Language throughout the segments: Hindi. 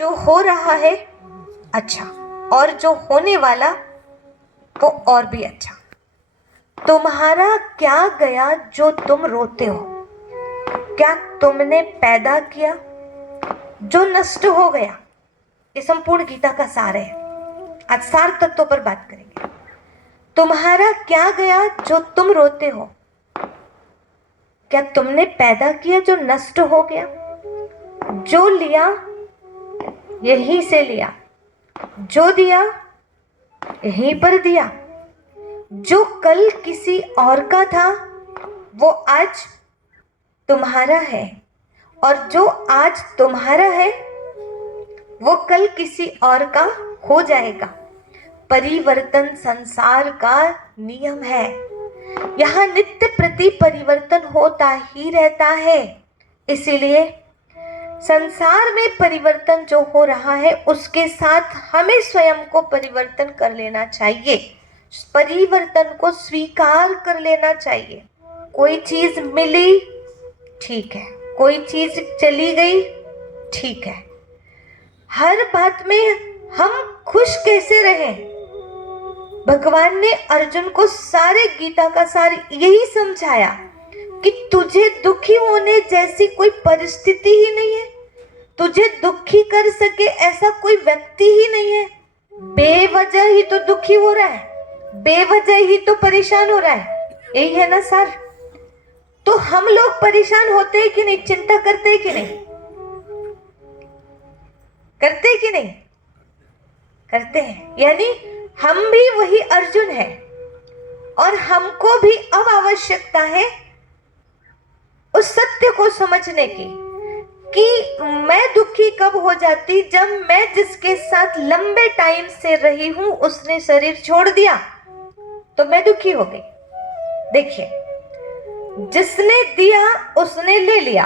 जो हो रहा है अच्छा, और जो होने वाला वो और भी अच्छा। तुम्हारा क्या गया जो तुम रोते हो? क्या तुमने पैदा किया जो नष्ट हो गया? ये संपूर्ण गीता का सार है। आज सार तत्वों पर बात करेंगे। तुम्हारा क्या गया जो तुम रोते हो? क्या तुमने पैदा किया जो नष्ट हो गया? जो लिया यहीं से लिया, जो दिया यहीं पर दिया। जो कल किसी और का था वो आज तुम्हारा है, और जो आज तुम्हारा है वो कल किसी और का हो जाएगा। परिवर्तन संसार का नियम है। यहाँ नित्य प्रति परिवर्तन होता ही रहता है। इसीलिए संसार में परिवर्तन जो हो रहा है उसके साथ हमें स्वयं को परिवर्तन कर लेना चाहिए। परिवर्तन को स्वीकार कर लेना चाहिए। कोई चीज मिली ठीक है, कोई चीज चली गई ठीक है। हर बात में हम खुश कैसे रहें? भगवान ने अर्जुन को सारे गीता का सार यही समझाया कि तुझे दुखी होने जैसी कोई परिस्थिति ही नहीं है। तुझे दुखी कर सके ऐसा कोई व्यक्ति ही नहीं है। बेवजह ही तो दुखी हो रहा है, बेवजह ही तो परेशान हो रहा है। यही है ना सर? तो हम लोग परेशान होते हैं कि नहीं? चिंता करते हैं कि नहीं? करते हैं कि नहीं? करते हैं। यानी हम भी वही अर्जुन है, और हमको भी अब आवश्यकता है उस सत्य को समझने की कि मैं दुखी कब हो जाती जब मैं जिसके साथ लंबे टाइम से रही हूं उसने शरीर छोड़ दिया तो मैं दुखी हो गई। देखिए, जिसने दिया उसने ले लिया।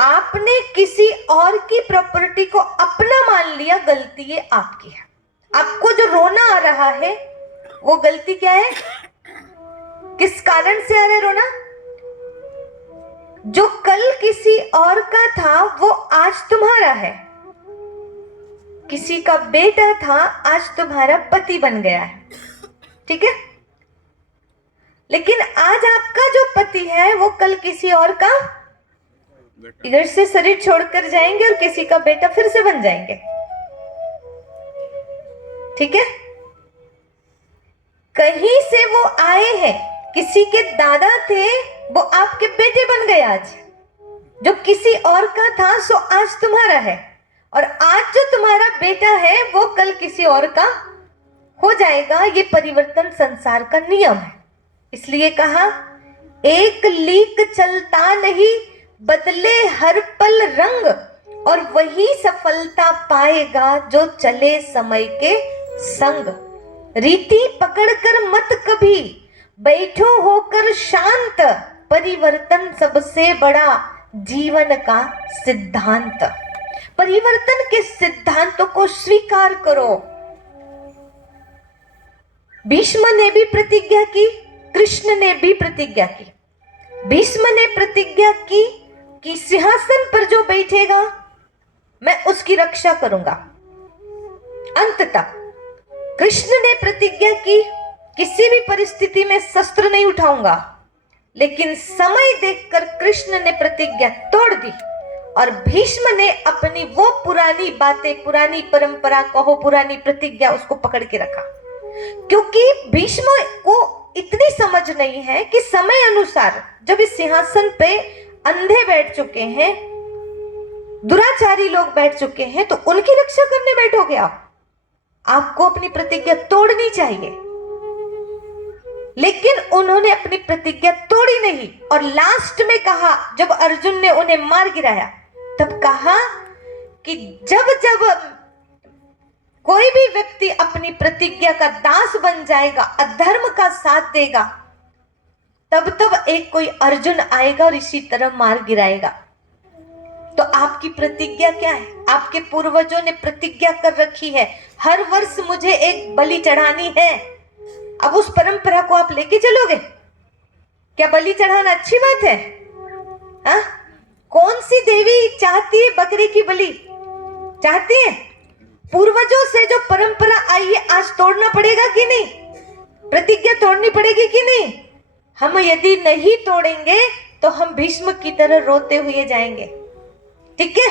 आपने किसी और की प्रॉपर्टी को अपना मान लिया, गलती ये आपकी है। आपको जो रोना आ रहा है वो गलती क्या है? किस कारण से आ रहा है रोना? जो कल किसी और का था वो आज तुम्हारा है। किसी का बेटा था, आज तुम्हारा पति बन गया है, ठीक है? लेकिन आज आपका जो पति है वो कल किसी और का इधर से शरीर छोड़कर जाएंगे और किसी का बेटा फिर से बन जाएंगे, ठीक है? कहीं से वो आए हैं, किसी के दादा थे वो आपके बेटे बन गए आज। जो किसी और का था सो आज तुम्हारा है, और आज जो तुम्हारा बेटा है वो कल किसी और का हो जाएगा। ये परिवर्तन संसार का नियम है। इसलिए कहा, एक लीक चलता नहीं, बदले हर पल रंग, और वही सफलता पाएगा जो चले समय के संग। रीति पकड़कर मत कभी बैठो होकर शांत, परिवर्तन सबसे बड़ा जीवन का सिद्धांत। परिवर्तन के सिद्धांतों को स्वीकार करो। भीष्म ने भी प्रतिज्ञा की, कृष्ण ने भी प्रतिज्ञा की। भीष्म ने प्रतिज्ञा की कि सिंहासन पर जो बैठेगा मैं उसकी रक्षा करूंगा अंत तक। कृष्ण ने प्रतिज्ञा की किसी भी परिस्थिति में शस्त्र नहीं उठाऊंगा, लेकिन समय देखकर कृष्ण ने प्रतिज्ञा तोड़ दी, और भीष्म ने अपनी वो पुरानी बातें, पुरानी परंपरा कहो, पुरानी प्रतिज्ञा, उसको पकड़ के रखा। क्योंकि भीष्म को इतनी समझ नहीं है कि समय अनुसार जब इस सिंहासन पे अंधे बैठ चुके हैं, दुराचारी लोग बैठ चुके हैं, तो उनकी रक्षा करने बैठोगे आप? आपको अपनी प्रतिज्ञा तोड़नी चाहिए। लेकिन उन्होंने अपनी प्रतिज्ञा तोड़ी नहीं, और लास्ट में कहा, जब अर्जुन ने उन्हें मार गिराया तब कहा कि जब जब कोई भी व्यक्ति अपनी प्रतिज्ञा का दास बन जाएगा, अधर्म का साथ देगा, तब तब एक कोई अर्जुन आएगा और इसी तरह मार गिराएगा। तो आपकी प्रतिज्ञा क्या है? आपके पूर्वजों ने प्रतिज्ञा कर रखी है, हर वर्ष मुझे एक बलि चढ़ानी है। अब उस परंपरा को आप लेके चलोगे? क्या बलि चढ़ाना अच्छी बात है? कौन सी देवी चाहती है बकरी की बलि? चाहती है? पूर्वजों से जो परंपरा आई है आज तोड़ना पड़ेगा कि नहीं? प्रतिज्ञा तोड़नी पड़ेगी कि नहीं? हम यदि नहीं तोड़ेंगे तो हम भीष्म की तरह रोते हुए जाएंगे। ठीक है,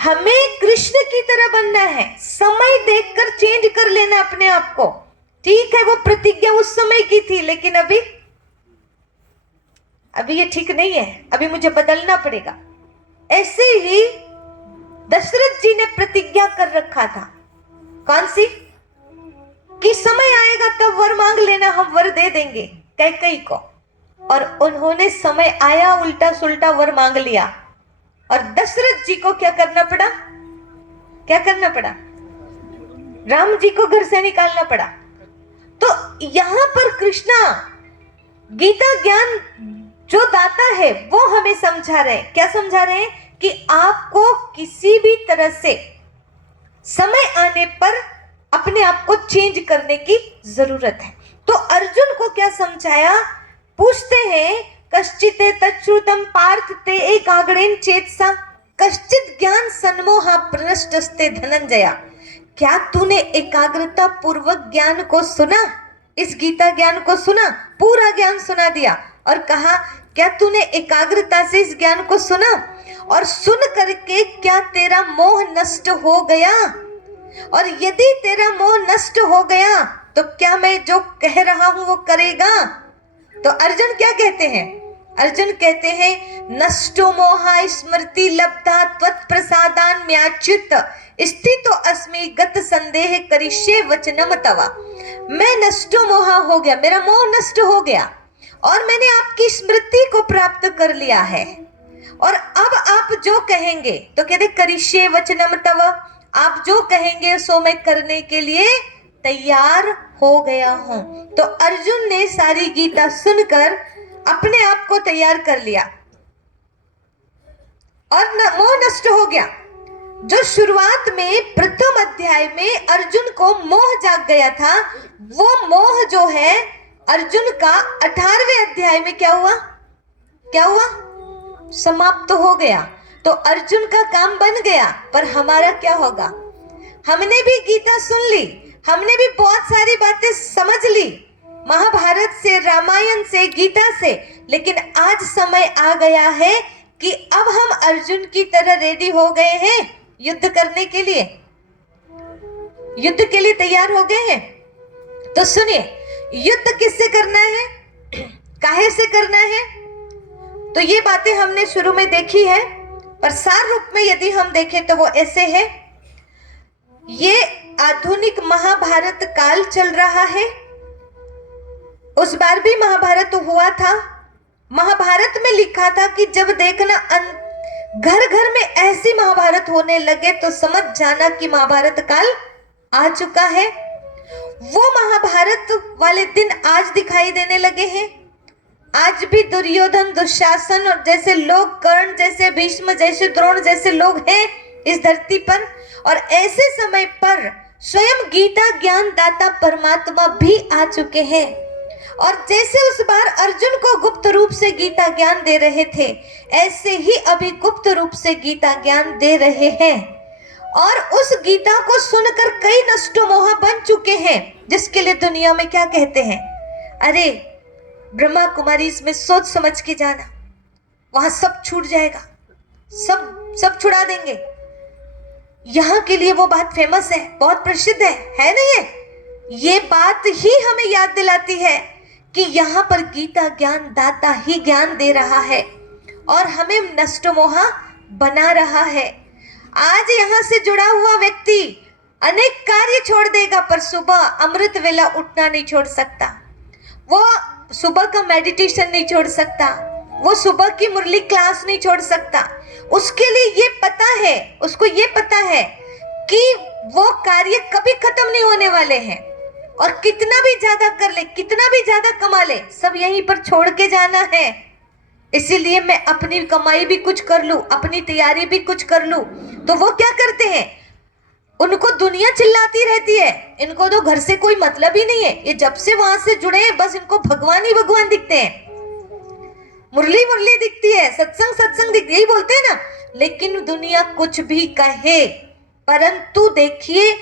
हमें कृष्ण की तरह बनना है। समय देखकर चेंज कर लेना अपने आप को। ठीक है, वो प्रतिज्ञा उस समय की थी, लेकिन अभी ये ठीक नहीं है, अभी मुझे बदलना पड़ेगा। ऐसे ही दशरथ जी ने प्रतिज्ञा कर रखा था। कौन सी? कि समय आएगा तब वर मांग लेना, हम वर दे देंगे कैकेयी को। और उन्होंने समय आया, उल्टा सुल्टा वर मांग लिया। और दशरथ जी को क्या करना पड़ा? क्या करना पड़ा? राम जी को घर से निकालना पड़ा। तो यहां पर कृष्णा गीता ज्ञान जो दाता है वो हमें समझा रहे हैं। क्या समझा रहे हैं? कि आपको किसी भी तरह से समय आने पर अपने आप को चेंज करने की जरूरत है। तो अर्जुन को क्या समझाया? पूछते हैं, कश्चित तच्छ्रुतम पार्थ ते एकाग्रेण चेतसा कश्चित ज्ञान सन्मोहा प्रनष्टस्ते धनंजया। क्या तूने एकाग्रता पूर्वक ज्ञान को सुना? इस गीता ज्ञान को सुना, पूरा ज्ञान सुना दिया और कहा क्या तूने एकाग्रता से इस ज्ञान को सुना? और सुन करके क्या तेरा मोह नष्ट हो गया? और यदि तेरा मोह नष्ट हो गया तो क्या मैं जो कह रहा हूं वो करेगा? तो अर्जुन क्या कहते हैं? अर्जुन कहते हैं, नष्टो मोहा स्मृति लब्धा त्वत्प्रसादान म्याच्युत स्थितो अस्मि गत संदेह करिष्ये वचनम तवा। मैं नष्टो मोहा हो गया, मेरा मोह नष्ट हो गया और मैंने आपकी स्मृति को प्राप्त कर लिया है। और अब आप जो कहेंगे, तो कहते करिष्ये वचनम तव, आप जो कहेंगे सो मैं करने के लिए तैयार हो गया हूं। तो अर्जुन ने सारी गीता सुनकर अपने आप को तैयार कर लिया और मोह नष्ट हो गया। जो शुरुआत में प्रथम अध्याय में अर्जुन को मोह जाग गया था, वो मोह जो है अर्जुन का 18वें अध्याय में क्या हुआ? क्या हुआ? समाप्त हो गया। तो अर्जुन का काम बन गया। पर हमारा क्या होगा? हमने भी गीता सुन ली, हमने भी बहुत सारी बातें समझ ली, महाभारत से, रामायण से, गीता से, लेकिन आज समय आ गया है कि अब हम अर्जुन की तरह रेडी हो गए हैं युद्ध करने के लिए। युद्ध के लिए तैयार हो गए हैं। तो सुनिए, युद्ध किससे करना है, काहे से करना है? तो ये बातें हमने शुरू में देखी है, पर सार रूप में यदि हम देखें तो वो ऐसे है। ये आधुनिक महाभारत काल चल रहा है। उस बार भी महाभारत हुआ था। महाभारत में लिखा था कि जब देखना घर घर में ऐसी महाभारत होने लगे तो समझ जाना कि महाभारत काल आ चुका है। वो महाभारत वाले दिन आज दिखाई देने लगे हैं। आज भी दुर्योधन, दुशासन और जैसे लोग, कर्ण जैसे, भीष्म जैसे, द्रोण जैसे लोग हैं इस धरती पर। और ऐसे समय पर स्वयं गीता ज्ञान दाता परमात्मा भी आ चुके हैं। और जैसे उस बार अर्जुन को गुप्त रूप से गीता ज्ञान दे रहे थे, ऐसे ही अभी गुप्त रूप से गीता ज्ञान दे रहे हैं। और उस गीता को सुनकर कई नष्ट मोह बन चुके हैं, जिसके लिए दुनिया में क्या कहते हैं, अरे ब्रह्मा कुमारी इसमें सोच समझ के जाना, वहां सब छूट जाएगा, सब छुड़ा देंगे। यहाँ के लिए वो बात फेमस है, बहुत प्रसिद्ध है नहीं है? ये बात ही हमें याद दिलाती है कि यहाँ पर गीता ज्ञान दाता ही ज्ञान दे रहा है और हमें नष्ट मोह बना रहा है। आज यहाँ से जुड़ा हुआ व्यक्ति अनेक कार्य छोड़ देगा, पर सुबह अमृत वेला उठना नहीं छोड़ सकता, वो सुबह का मेडिटेशन नहीं छोड़ सकता, वो सुबह की मुरली क्लास नहीं छोड़ सकता। उसके लिए ये पता है, उसको ये पता है कि वो कार्य कभी खत्म नहीं होने वाले हैं और कितना भी ज्यादा कर ले, कितना भी ज्यादा कमा ले, सब यहीं पर छोड़ के जाना है। इसीलिए मैं अपनी कमाई भी कुछ कर लूं, अपनी तैयारी भी कुछ कर लूं। तो वो क्या करते हैं, उनको दुनिया चिल्लाती रहती है, इनको तो घर से कोई मतलब ही नहीं है, ये जब से वहां से जुड़े हैं बस इनको भगवान ही भगवान दिखते हैं। मुरली मुरली दिखती है, सत्संग सत्संग दिखती है, यही बोलते हैं ना। लेकिन दुनिया कुछ भी कहे, परंतु देखिए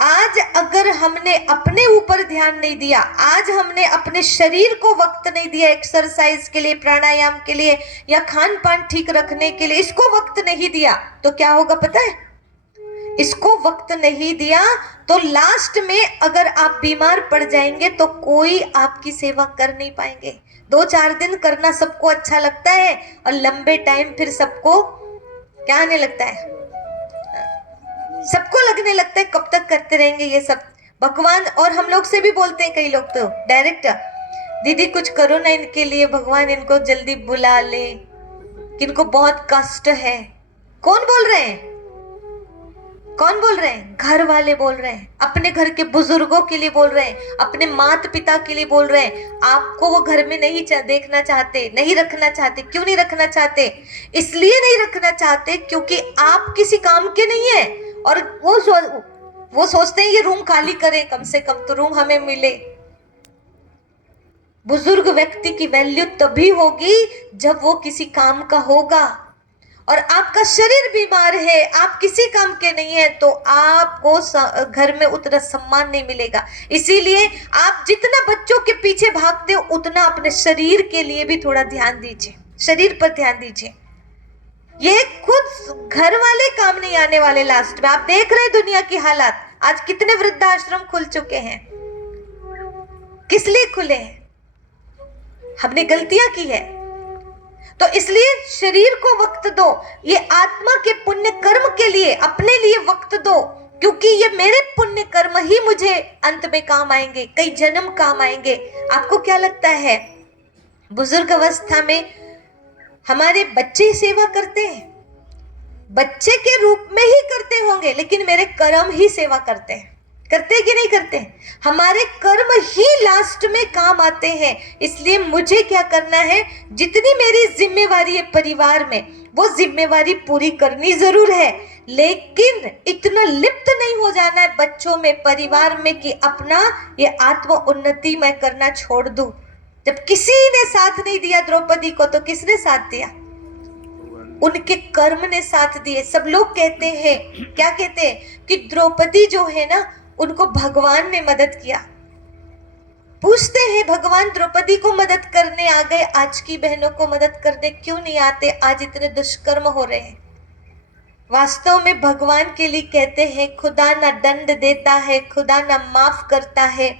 आज अगर हमने अपने ऊपर ध्यान नहीं दिया, आज हमने अपने शरीर को वक्त नहीं दिया एक्सरसाइज के लिए, प्राणायाम के लिए या खान पान ठीक रखने के लिए, इसको वक्त नहीं दिया तो क्या होगा पता है? इसको वक्त नहीं दिया तो लास्ट में अगर आप बीमार पड़ जाएंगे तो कोई आपकी सेवा कर नहीं पाएंगे। 2-4 दिन करना सबको अच्छा लगता है और लंबे टाइम फिर सबको क्या आने लगता है? सबको लगने लगता है कब तक करते रहेंगे ये सब। भगवान और हम लोग से भी बोलते हैं कई लोग तो डायरेक्ट, दीदी कुछ करो ना इनके लिए, भगवान इनको जल्दी बुला ले, कि इनको बहुत कष्ट है। कौन बोल रहे हैं? कौन बोल रहे हैं? घर वाले बोल रहे हैं, अपने घर के बुजुर्गों के लिए बोल रहे हैं, अपने माता पिता के लिए बोल रहे हैं। आपको वो घर में नहीं देखना चाहते, नहीं रखना चाहते। क्यों नहीं रखना चाहते? इसलिए नहीं रखना चाहते क्योंकि आप किसी काम के नहीं है और वो सोचते हैं ये रूम खाली करें, कम से कम तो रूम हमें मिले। बुजुर्ग व्यक्ति की वैल्यू तभी होगी जब वो किसी काम का होगा। और आपका शरीर बीमार है, आप किसी काम के नहीं है, तो आपको घर में उतना सम्मान नहीं मिलेगा। इसीलिए आप जितना बच्चों के पीछे भागते हो उतना अपने शरीर के लिए भी थोड़ा ध्यान दीजिए, शरीर पर ध्यान दीजिए। ये खुद घर वाले काम नहीं आने वाले लास्ट में। आप देख रहे हैं दुनिया की हालात, आज कितने वृद्धाश्रम खुल चुके हैं। किस लिए खुले हैं? हमने गलतियां की है। तो इसलिए शरीर को वक्त दो, ये आत्मा के पुण्य कर्म के लिए अपने लिए वक्त दो, क्योंकि ये मेरे पुण्य कर्म ही मुझे अंत में काम आएंगे, कई जन्म काम आएंगे। आपको क्या लगता है बुजुर्ग अवस्था में हमारे बच्चे सेवा करते हैं? बच्चे के रूप में ही करते होंगे, लेकिन मेरे कर्म ही सेवा करते हैं। करते कि नहीं करते? हमारे कर्म ही लास्ट में काम आते हैं। इसलिए मुझे क्या करना है, जितनी मेरी जिम्मेवारी है परिवार में, वो जिम्मेवारी पूरी करनी जरूर है, लेकिन इतना लिप्त नहीं हो जाना है बच्चों में, परिवार में, कि अपना ये आत्म उन्नति मैं करना छोड़ दूं। जब किसी ने साथ नहीं दिया द्रौपदी को, तो किसने साथ दिया? उनके कर्म ने साथ दिए। सब लोग कहते हैं, क्या कहते हैं, कि द्रौपदी जो है ना, उनको भगवान ने मदद किया। पूछते हैं भगवान द्रौपदी को मदद करने आ गए, आज की बहनों को मदद करने क्यों नहीं आते? आज इतने दुष्कर्म हो रहे हैं। वास्तव में भगवान के लिए कहते हैं, खुदा ना दंड देता है, खुदा ना माफ करता है,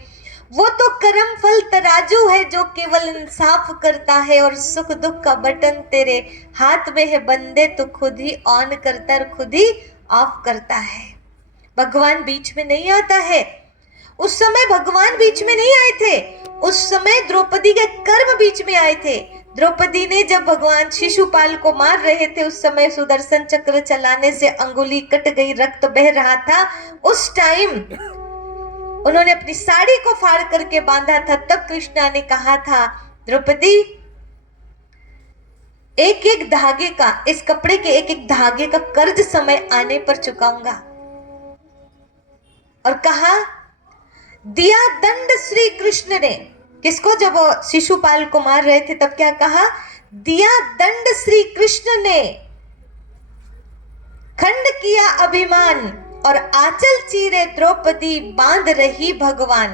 वो तो कर्म फल तराजू है जो केवल इंसाफ करता है, और सुख दुख का बटन तेरे हाथ में है बंदे, तो खुद ही ऑन करता है, खुद ही ऑफ करता है। भगवान बीच में नहीं आता है। उस समय भगवान बीच में नहीं आए थे, उस समय द्रौपदी के कर्म बीच में आए थे। द्रौपदी ने जब भगवान शिशुपाल को मार रहे थे, उस समय सुदर्शन चक्र चलाने से अंगुली कट गई, रक्त बह रहा था। उस टाइम उन्होंने अपनी साड़ी को फाड़ करके बांधा था। तब कृष्णा ने कहा था, द्रौपदी एक एक धागे का, इस कपड़े के एक एक धागे का कर्ज समय आने पर चुकाऊंगा। और कहा, दिया दंड श्री कृष्ण ने, किसको? जब वो शिशुपाल को मार रहे थे तब क्या कहा? दिया दंड श्री कृष्ण ने, खंड किया अभिमान, और आंचल चीरे द्रौपदी बांध रही भगवान।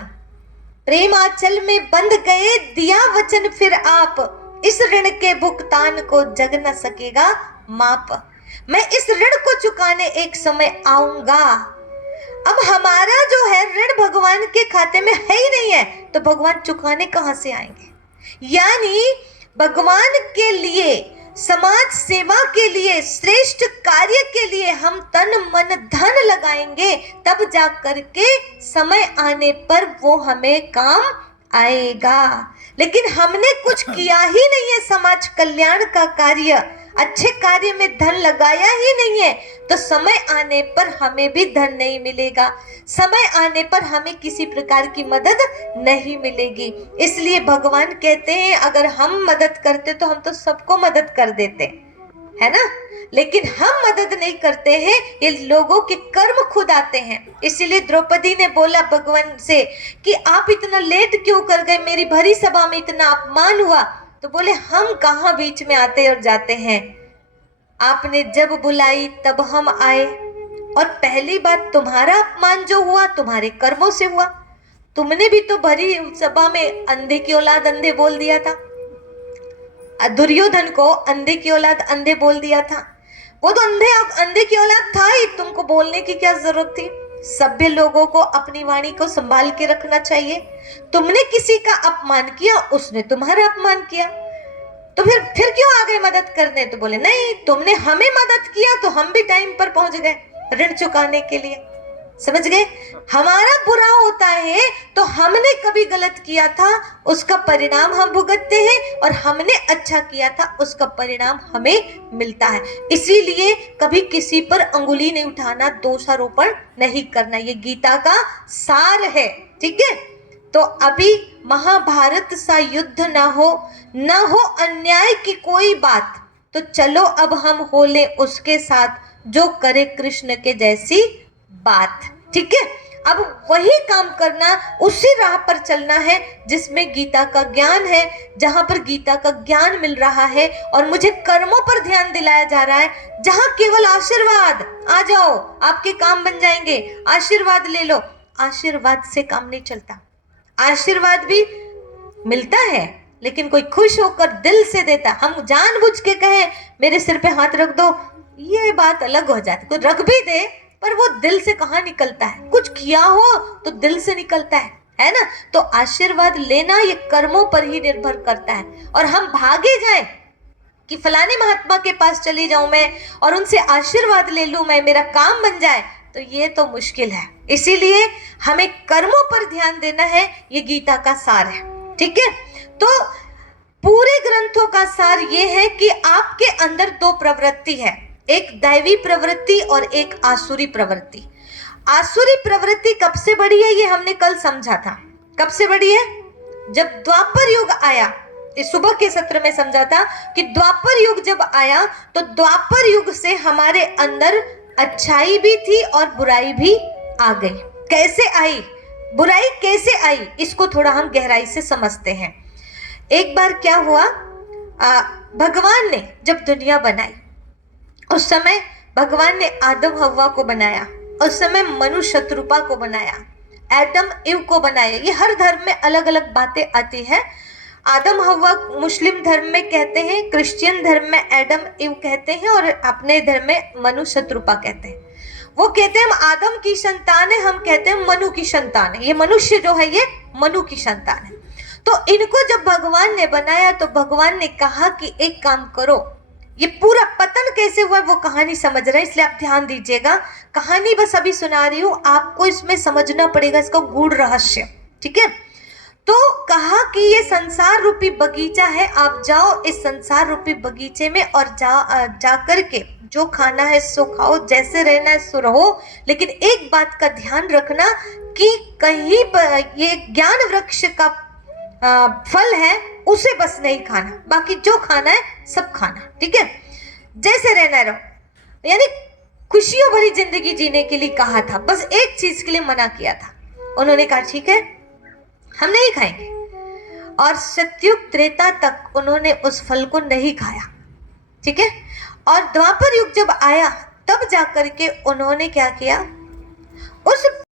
प्रेम आंचल में बंध गए, दिया वचन फिर आप, इस ऋण के भुगतान को जग न सकेगा माप। मैं इस ऋण को चुकाने एक समय आऊंगा। अब हमारा जो है ऋण भगवान के खाते में है ही नहीं है, तो भगवान चुकाने कहां से आएंगे? यानी भगवान के लिए, समाज सेवा के लिए, श्रेष्ठ कार्य के लिए हम तन मन धन लगाएंगे, तब जा करके समय आने पर वो हमें काम आएगा। लेकिन हमने कुछ किया ही नहीं है समाज कल्याण का कार्य, अच्छे कार्य में धन लगाया ही नहीं है, तो समय आने पर हमें भी धन नहीं मिलेगा, समय आने पर हमें किसी प्रकार की मदद नहीं मिलेगी। इसलिए भगवान कहते हैं, अगर हम मदद करते तो हम तो सबको मदद कर देते, है ना, लेकिन हम मदद नहीं करते हैं, ये लोगों के कर्म खुद आते हैं। इसीलिए द्रौपदी ने बोला भगवान से कि आप इतना लेट क्यों कर गए, मेरी भरी सभा में इतना अपमान हुआ। तो बोले हम कहाँ बीच में आते और जाते हैं, आपने जब बुलाई तब हम आए। और पहली बात, तुम्हारा अपमान जो हुआ तुम्हारे कर्मों से हुआ। तुमने भी तो भरी सभा में अंधे की औलाद अंधे बोल दिया था, दुर्योधन को अंधे की औलाद अंधे बोल दिया था। वो तो अंधे की औलाद था ही, तुमको बोलने की क्या जरूरत थी। सभ्य लोगों को अपनी वाणी को संभाल के रखना चाहिए। तुमने किसी का अपमान किया, उसने तुम्हारा अपमान किया, तो फिर क्यों आ गए मदद करने। तो बोले नहीं, तुमने हमें मदद किया तो हम भी टाइम पर पहुंच गए ऋण चुकाने के लिए। समझ गए, हमारा बुरा होता है तो हमने कभी गलत किया था उसका परिणाम हम भुगतते हैं, और हमने अच्छा किया था उसका परिणाम हमें मिलता है। इसीलिए कभी किसी पर अंगुली नहीं उठाना, दोषारोपण नहीं करना, ये गीता का सार है। ठीक है, तो अभी महाभारत सा युद्ध न हो अन्याय की कोई बात, तो चलो अब हम हो ले उसके साथ जो करे कृष्ण के जैसी बात। ठीक है, अब वही काम करना, उसी राह पर चलना है जिसमें गीता का ज्ञान है, जहां पर गीता का ज्ञान मिल रहा है और मुझे कर्मों पर ध्यान दिलाया जा रहा है, जहां केवल आशीर्वाद, आ जाओ आपके काम बन जाएंगे, आशीर्वाद ले लो। आशीर्वाद से काम नहीं चलता। आशीर्वाद भी मिलता है लेकिन कोई खुश होकर दिल से देता। हम जानबूझ के कहें मेरे सिर पे हाथ रख दो, ये बात अलग हो जाती। कोई रख भी दे पर वो दिल से कहाँ निकलता है। कुछ किया हो तो दिल से निकलता है ना। तो आशीर्वाद लेना ये कर्मों पर ही निर्भर करता है। और हम भागे जाएं कि फलाने महात्मा के पास चली जाऊं मैं और उनसे आशीर्वाद ले लूं मैं, मेरा काम बन जाए, तो ये तो मुश्किल है। इसीलिए हमें कर्मों पर ध्यान देना है, ये गीता का सार है। ठीक है, तो पूरे ग्रंथों का सार ये है कि आपके अंदर दो प्रवृत्ति है, एक दैवी प्रवृत्ति और एक आसुरी प्रवृत्ति। आसुरी प्रवृत्ति कब से बढ़ी है ये हमने कल समझा था। कब से बढ़ी है? जब द्वापर युग आया। इस सुबह के सत्र में समझा था कि द्वापर युग जब आया तो द्वापर युग से हमारे अंदर अच्छाई भी थी और बुराई भी आ गई। कैसे आई, बुराई कैसे आई, इसको थोड़ा हम गहराई से समझते हैं। एक बार क्या हुआ, भगवान ने जब दुनिया बनाई उस समय भगवान ने आदम हव्वा को बनाया, उस समय मनु शत्रुपा को बनाया, एडम इव को बनाया। ये हर धर्म में अलग अलग बातें आती है। आदम हव्वा मुस्लिम धर्म में कहते हैं, क्रिश्चियन धर्म में एडम इव कहते हैं और अपने धर्म में मनु शत्रुपा कहते हैं। वो कहते हैं हम आदम की संतान है, हम कहते हैं मनु की संतान है। ये मनुष्य जो है ये मनु की संतान है। तो इनको जब भगवान ने बनाया तो भगवान ने कहा कि एक काम करो, ये पूरा पतन कैसे हुआ वो कहानी समझ रहे हैं, इसलिए आप ध्यान दीजिएगा। कहानी बस अभी सुना रही हूं, आपको इसमें समझना पड़ेगा इसका गूढ़ रहस्य। ठीक है, तो कहा कि ये संसार रूपी बगीचा है, आप जाओ इस संसार रूपी बगीचे में और जा करके जो खाना है सो खाओ, जैसे रहना है सो रहो, लेकिन एक बात का ध्यान रखना कि कहीं पर ये ज्ञान वृक्ष का फल है उसे बस नहीं खाना, बाकी जो खाना है सब खाना। ठीक है, जैसे रहना रहो, यानी खुशियों भरी जिंदगी जीने के लिए कहा था, बस एक चीज के लिए मना किया था। उन्होंने कहा ठीक है हम नहीं खाएंगे, और सतयुग त्रेता तक उन्होंने उस फल को नहीं खाया। ठीक है, और द्वापर युग जब आया तब जाकर के उन्होंने क्या किया, उस